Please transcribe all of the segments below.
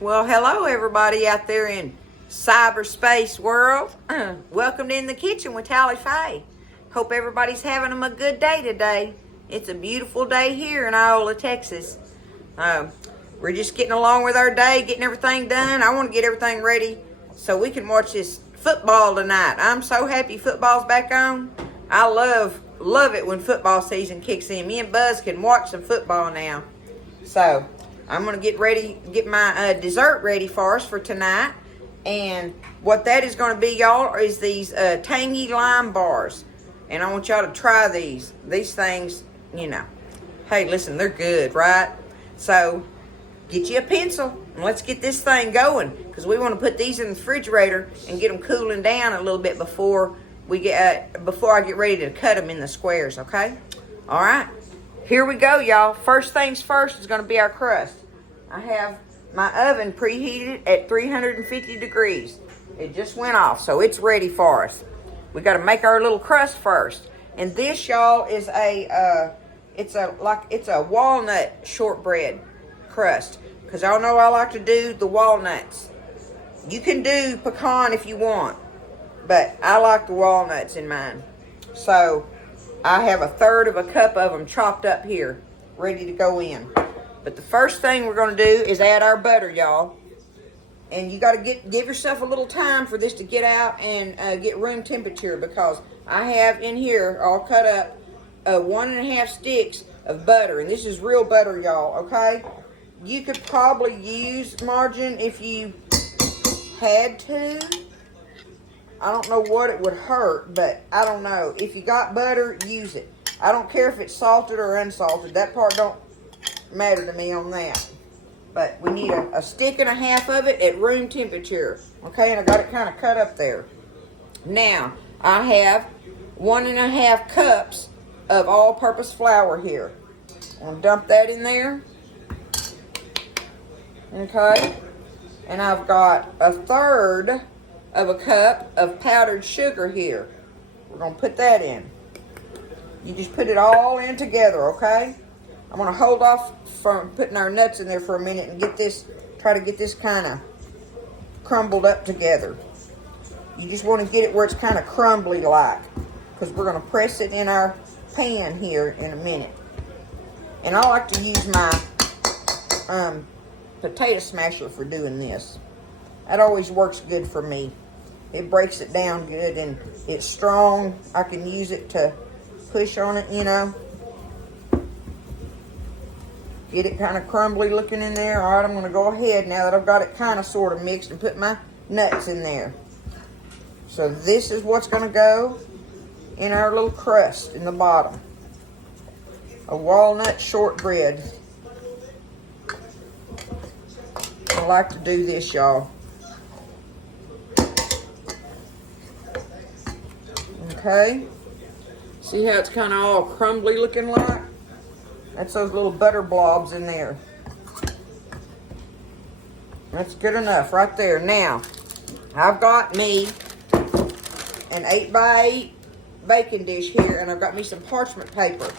Well, hello everybody out there in cyberspace world. Welcome to In the Kitchen with Tally Faye. Hope everybody's having them a good day today. It's a beautiful day here in Iola, Texas. We're just getting along with our day, getting everything done. I want to get everything ready so we can watch this football tonight. I'm so happy football's back on. I love it when football season kicks in. Me and Buzz can watch some football now. So I'm going to get my dessert ready for us for tonight. And what that is going to be, y'all, is these Tangy lime bars. And I want y'all to try these. These things, you know. Hey, listen, they're good, right? So get you a pencil and let's get this thing going. Because we want to put these in the refrigerator and get them cooling down a little bit before I get ready to cut them in the squares, okay? All right. Here we go, y'all. First things first is going to be our crust. I have my oven preheated at 350 degrees. It just went off, so it's ready for us. We got to make our little crust first. And this, y'all, is it's a walnut shortbread crust. Because y'all know I like to do the walnuts. You can do pecan if you want, but I like the walnuts in mine. So I have 1/3 of a cup of them chopped up here, ready to go in. But the first thing we're going to do is add our butter, y'all. And you got to give yourself a little time for this to get out and get room temperature, because I have in here all cut up 1.5 sticks of butter. And this is real butter, y'all, okay? You could probably use margarine if you had to. I don't know what it would hurt, but I don't know. If you got butter, use it. I don't care if it's salted or unsalted. That part don't matter to me on that. But we need a stick and a half of it at room temperature. Okay, and I got it kind of cut up there. Now, I have 1.5 cups of all-purpose flour here. I'm going to dump that in there. Okay. And I've got 1/3 of a cup of powdered sugar here. We're going to put that in. You just put it all in together, okay? I'm going to hold off from putting our nuts in there for a minute and try to get this kind of crumbled up together. You just want to get it where it's kind of crumbly like, because we're going to press it in our pan here in a minute. And I like to use my potato smasher for doing this. That always works good for me. It breaks it down good and it's strong. I can use it to push on it, you know. Get it kind of crumbly looking in there. All right, I'm going to go ahead now that I've got it kind of sort of mixed and put my nuts in there. So this is what's going to go in our little crust in the bottom. A walnut shortbread. I like to do this, y'all. Okay. See how it's kind of all crumbly looking like? That's those little butter blobs in there. That's good enough right there. Now, I've got me an 8x8 baking dish here, and I've got me some parchment paper.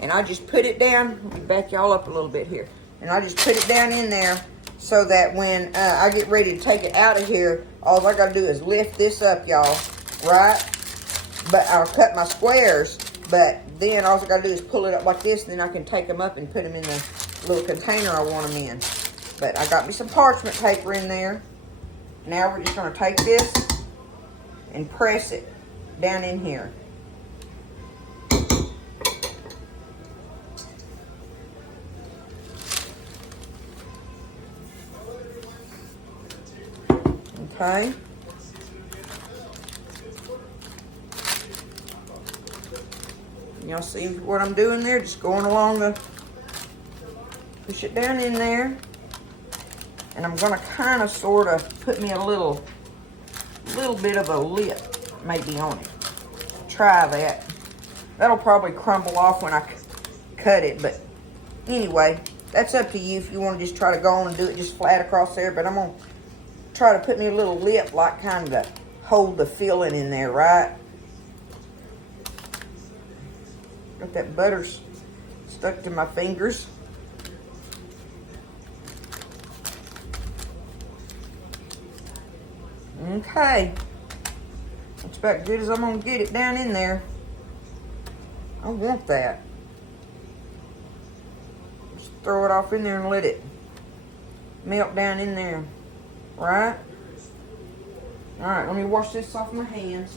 And I just put it down. Let me back y'all up a little bit here. And I just put it down in there so that when I get ready to take it out of here, all I got to do is lift this up, y'all. Right? But I'll cut my squares, but then all I got to do is pull it up like this, and then I can take them up and put them in the little container I want them in. But I got me some parchment paper in there. Now we're just going to take this and press it down in here. Okay. Y'all see what I'm doing there? Just going along push it down in there. And I'm going to kind of sort of put me a little bit of a lip maybe on it. Try that. That'll probably crumble off when I cut it, but anyway, that's up to you if you want to just try to go on and do it just flat across there. But I'm going to try to put me a little lip, like kind of to hold the filling in there, right? Got that butter stuck to my fingers. Okay. That's about good as I'm gonna get it down in there. I want that. Just throw it off in there and let it melt down in there. Right? Alright, let me wash this off my hands.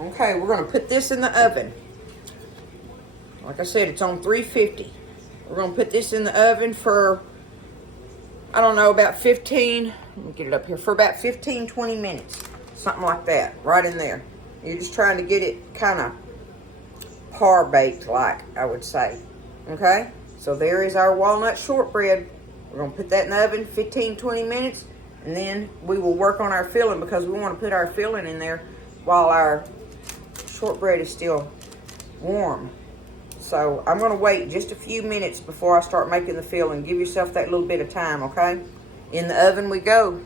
Okay, we're going to put this in the oven. Like I said, it's on 350. We're going to put this in the oven for, I don't know, about 15, let me get it up here, for about 15, 20 minutes. Something like that, right in there. You're just trying to get it kind of par baked, like I would say. Okay, so there is our walnut shortbread. We're going to put that in the oven 15, 20 minutes, and then we will work on our filling, because we want to put our filling in there while our shortbread is still warm. So I'm going to wait just a few minutes before I start making the filling. Give yourself that little bit of time, okay? In the oven we go.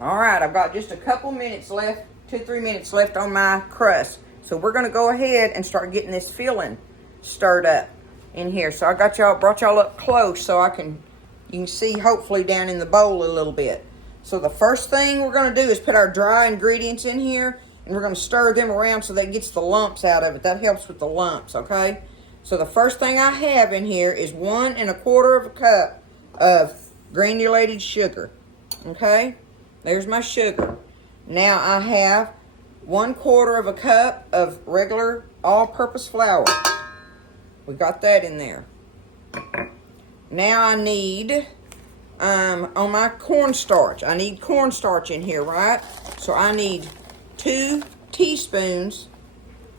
All right, I've got just a couple minutes left, 2-3 minutes left on my crust. So we're going to go ahead and start getting this filling stirred up in here. So I got y'all, brought y'all up close so you can see hopefully down in the bowl a little bit. So the first thing we're going to do is put our dry ingredients in here, and we're going to stir them around so that gets the lumps out of it. That helps with the lumps, okay? So the first thing I have in here is 1 1/4 cup of granulated sugar, okay? There's my sugar. Now I have 1/4 cup of regular all-purpose flour. We got that in there. Now I need, on my cornstarch, I need cornstarch in here, right? So I need 2 teaspoons.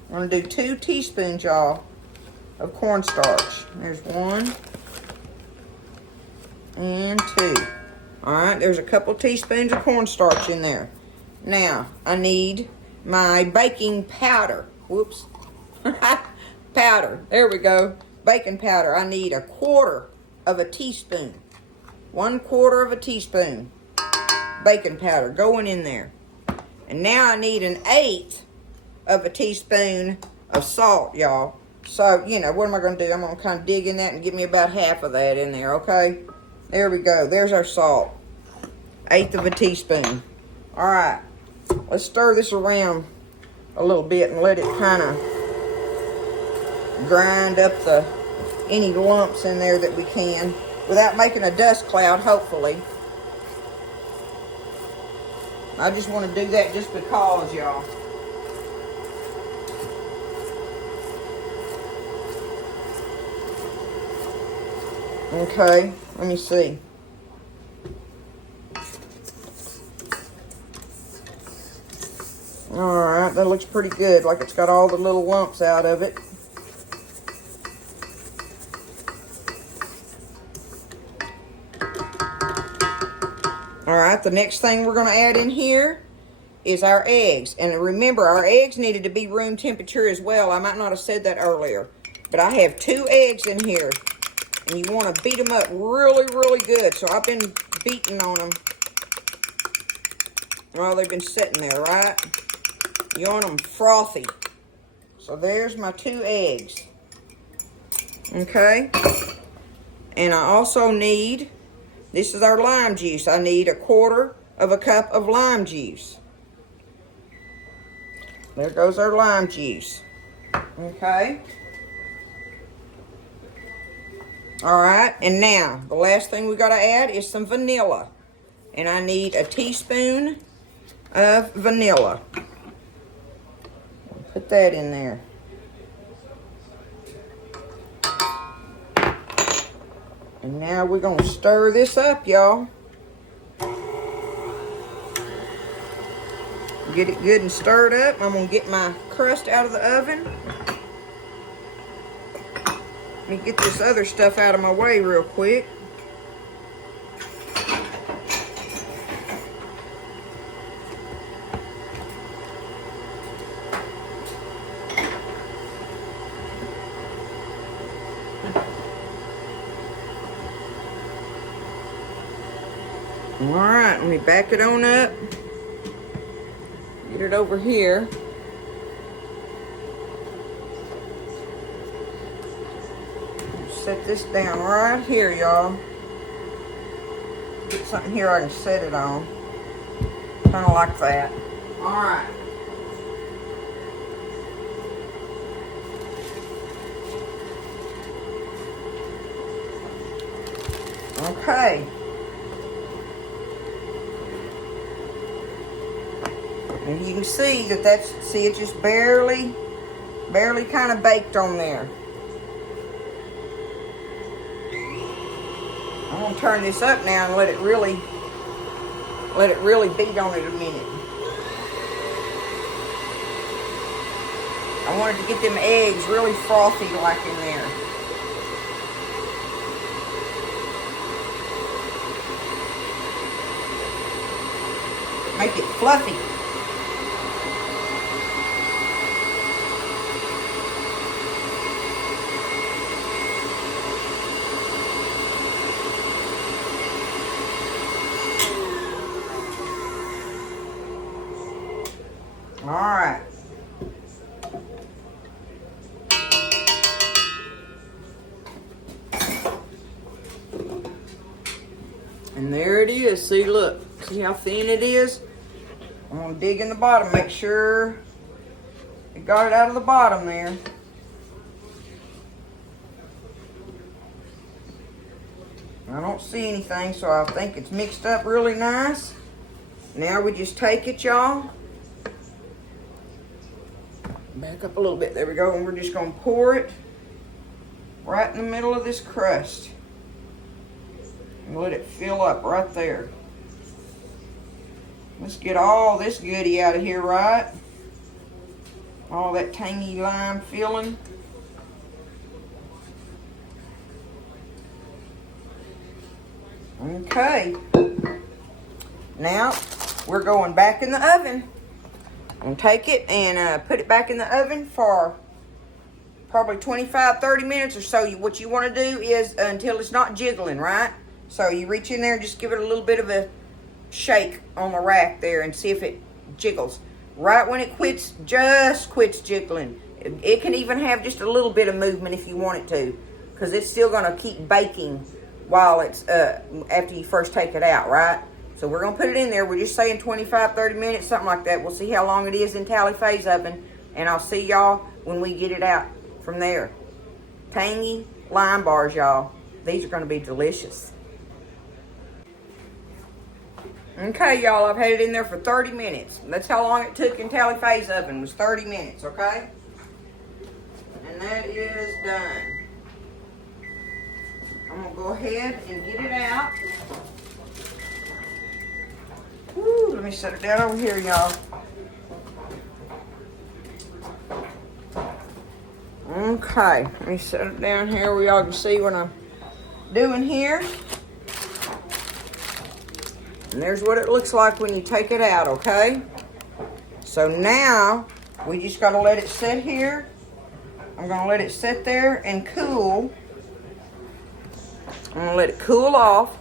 I'm going to do 2 teaspoons, y'all, of cornstarch. There's 1 and 2. All right, there's a couple teaspoons of cornstarch in there. Now, I need my baking powder. Whoops. Powder. There we go. Baking powder. I need 1/4 teaspoon. 1/4 teaspoon baking powder going in there. And now I need 1/8 teaspoon of salt, y'all. So, you know, what am I going to do? I'm going to kind of dig in that and give me about half of that in there, okay? There we go. There's our salt. 1/8 teaspoon. All right. Let's stir this around a little bit and let it kind of grind up any lumps in there that we can without making a dust cloud, hopefully. I just want to do that just because, y'all. Okay, let me see. Alright, that looks pretty good, like it's got all the little lumps out of it. Alright, the next thing we're going to add in here is our eggs. And remember, our eggs needed to be room temperature as well. I might not have said that earlier. But I have 2 eggs in here. And you want to beat them up really, really good. So I've been beating on them while they've been sitting there, right? You want them frothy. So there's my 2 eggs. Okay? And I also need, this is our lime juice. I need 1/4 cup of lime juice. There goes our lime juice. Okay? Alright, and now, the last thing we got to add is some vanilla. And I need 1 teaspoon of vanilla. Put that in there. And now we're going to stir this up, y'all. Get it good and stirred up. I'm going to get my crust out of the oven. Let me get this other stuff out of my way real quick. Alright, let me back it on up. Put it over here. Set this down right here, y'all. Get something here I can set it on. Kind of like that. All right. Okay. And you can see that it's just barely kind of baked on there. I'm gonna turn this up now and let it really beat on it a minute. I wanted to get them eggs really frothy like in there. Make it fluffy. All right. And there it is. See, look. See how thin it is? I'm going to dig in the bottom. Make sure it got it out of the bottom there. I don't see anything, so I think it's mixed up really nice. Now we just take it, y'all. Back up a little bit. There we go. And we're just going to pour it right in the middle of this crust. And let it fill up right there. Let's get all this goodie out of here, right? All that tangy lime filling. Okay. Now, we're going back in the oven. I'm going to take it and put it back in the oven for probably 25-30 minutes or so. What you want to do is until it's not jiggling, right? So you reach in there and just give it a little bit of a shake on the rack there and see if it jiggles. Right when it just quits jiggling. It can even have just a little bit of movement if you want it to, because it's still going to keep baking while it's after you first take it out, right? So we're going to put it in there. We're just saying 25-30 minutes, something like that. We'll see how long it is in Tally Faye's oven, and I'll see y'all when we get it out from there. Tangy lime bars, y'all. These are going to be delicious. Okay, y'all, I've had it in there for 30 minutes. That's how long it took in Tally Faye's oven, was 30 minutes, okay? And that is done. I'm going to go ahead and get it out. Woo, let me set it down over here, y'all. Okay, let me set it down here where y'all can see what I'm doing here. And there's what it looks like when you take it out, okay? So now, we just got to let it sit here. I'm going to let it sit there and cool. I'm going to let it cool off.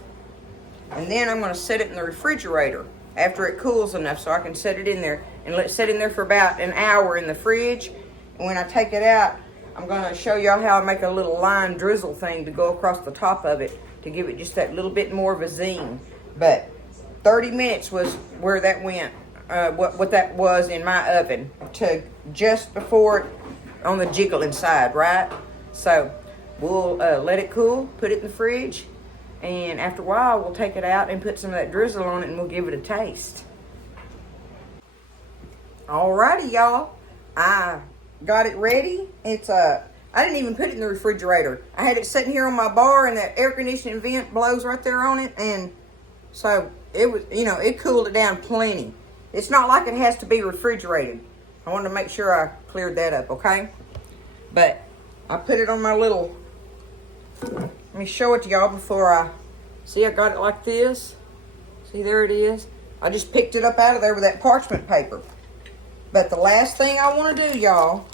And then I'm going to set it in the refrigerator after it cools enough so I can set it in there. And let it sit in there for about an hour in the fridge. And when I take it out, I'm going to show y'all how I make a little lime drizzle thing to go across the top of it to give it just that little bit more of a zing. But 30 minutes was where that went, what that was in my oven, to just before it on the jiggling side, right? So we'll let it cool, put it in the fridge, and after a while we'll take it out and put some of that drizzle on it and we'll give it a taste. Alrighty, y'all, I got it ready. It's I didn't even put it in the refrigerator. I had it sitting here on my bar and that air conditioning vent blows right there on it, and so it was, it cooled it down plenty. It's not like it has to be refrigerated. I wanted to make sure I cleared that up, okay? But I put it on my little, let me show it to y'all before I, see I got it like this. See, there it is. I just picked it up out of there with that parchment paper. But the last thing I want to do, y'all,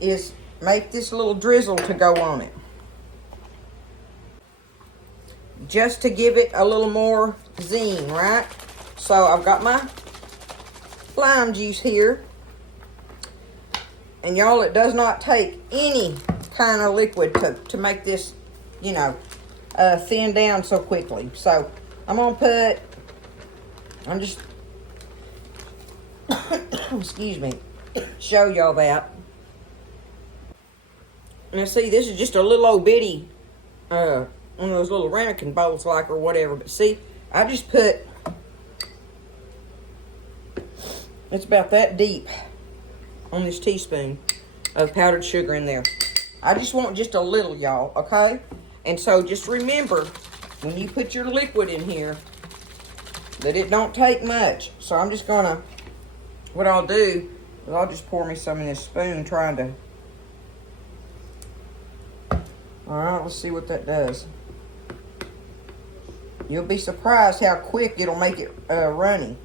is make this little drizzle to go on it. Just to give it a little more zing, right? So I've got my lime juice here. And y'all, it does not take any kind of liquid to make this, you know, thin down so quickly. So I'm just, excuse me, show y'all that. Now see, this is just a little old bitty, one of those little ramekin bowls like or whatever. But see, I just put, it's about that deep on this teaspoon of powdered sugar in there. I just want just a little, y'all, okay? And so just remember, when you put your liquid in here, that it don't take much. So I'm just gonna, what I'll do is I'll just pour me some in this spoon trying to, all right, let's see what that does. You'll be surprised how quick it'll make it runny.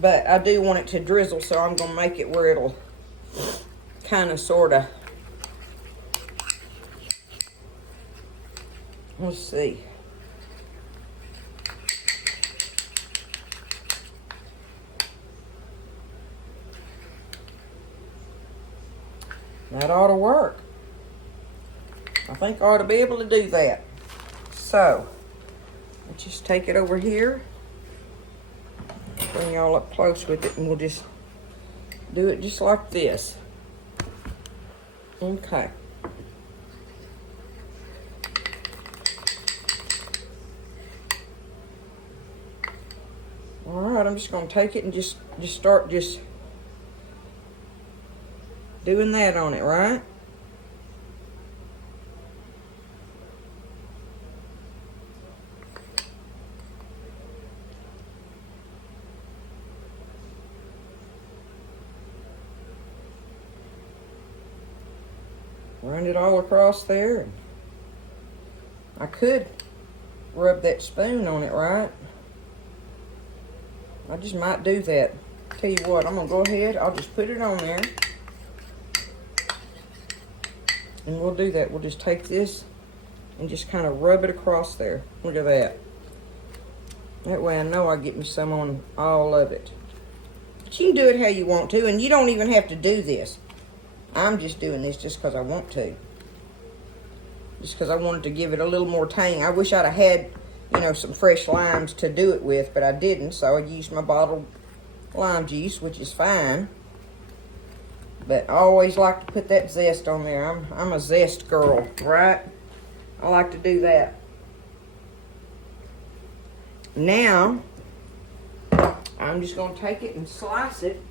But I do want it to drizzle, so I'm going to make it where it'll kind of, sort of. Let's see. That ought to work. I think I ought to be able to do that. So, let's just take it over here. Bring y'all up close with it, and we'll just do it just like this. Okay. All right, I'm just going to take it and just start doing that on it, right? Run it all across there. I could rub that spoon on it, right? I just might do that. Tell you what, I'm gonna go ahead, I'll just put it on there. And we'll do that. We'll just take this and just kind of rub it across there. Look at that. That way I know I get me some on all of it. But you can do it how you want to, and you don't even have to do this. I'm just doing this just because I want to. Just because I wanted to give it a little more tang. I wish I'd have had, you know, some fresh limes to do it with, but I didn't, so I used my bottled lime juice, which is fine. But I always like to put that zest on there. I'm a zest girl, right? I like to do that. Now, I'm just going to take it and slice it.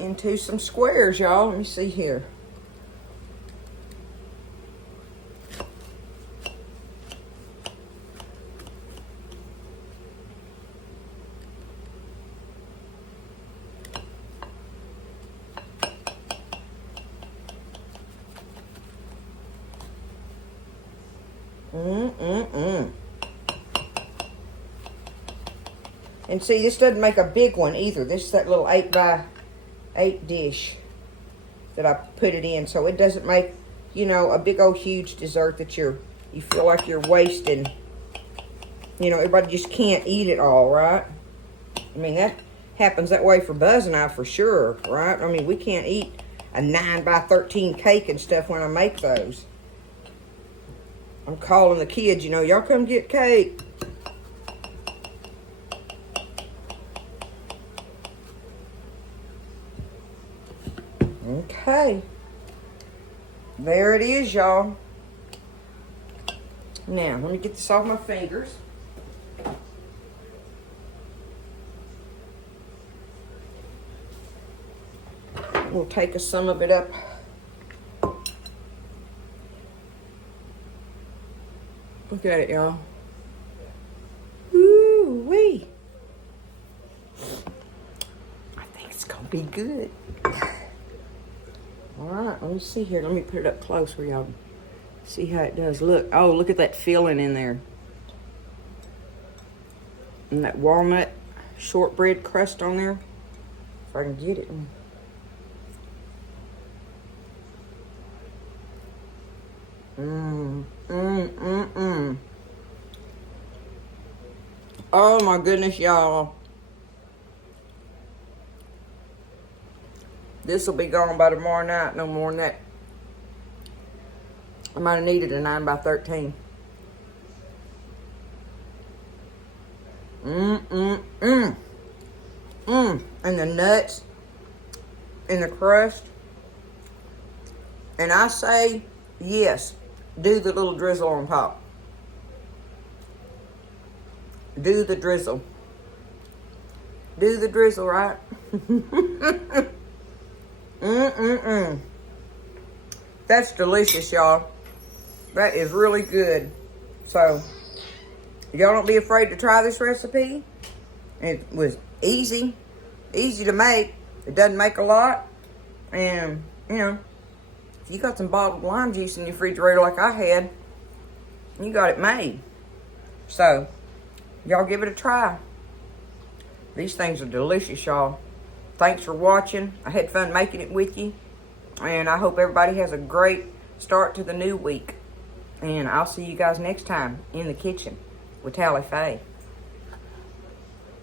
Into some squares, y'all. Let me see here. And see, this doesn't make a big one either. This is that little 8x8 dish that I put it in. So it doesn't make, you know, a big old huge dessert that you feel like you're wasting. You know, everybody just can't eat it all, right? I mean, that happens that way for Buzz and I for sure, right? I mean, we can't eat a 9x13 cake and stuff when I make those. I'm calling the kids, you know, y'all come get cake. Okay. There it is, y'all. Now, let me get this off my fingers. We'll take some of it up. Look at it, y'all. Ooh-wee. I think it's gonna be good. All right, let me see here. Let me put it up close where y'all see how it does. Look, oh, look at that filling in there. And that walnut shortbread crust on there. If I can get it. Oh my goodness, y'all. This will be gone by tomorrow night, no more than that. I might have needed a 9 by 13. And the nuts and the crust. And I say, yes, do the little drizzle on top. Do the drizzle. Do the drizzle, right? That's delicious, y'all. That is really good. So, y'all don't be afraid to try this recipe. It was easy to make. It doesn't make a lot. And, you know, if you got some bottled lime juice in your refrigerator like I had, you got it made. So, y'all give it a try. These things are delicious, y'all. Thanks for watching. I had fun making it with you. And I hope everybody has a great start to the new week. And I'll see you guys next time in the kitchen with Tally Faye.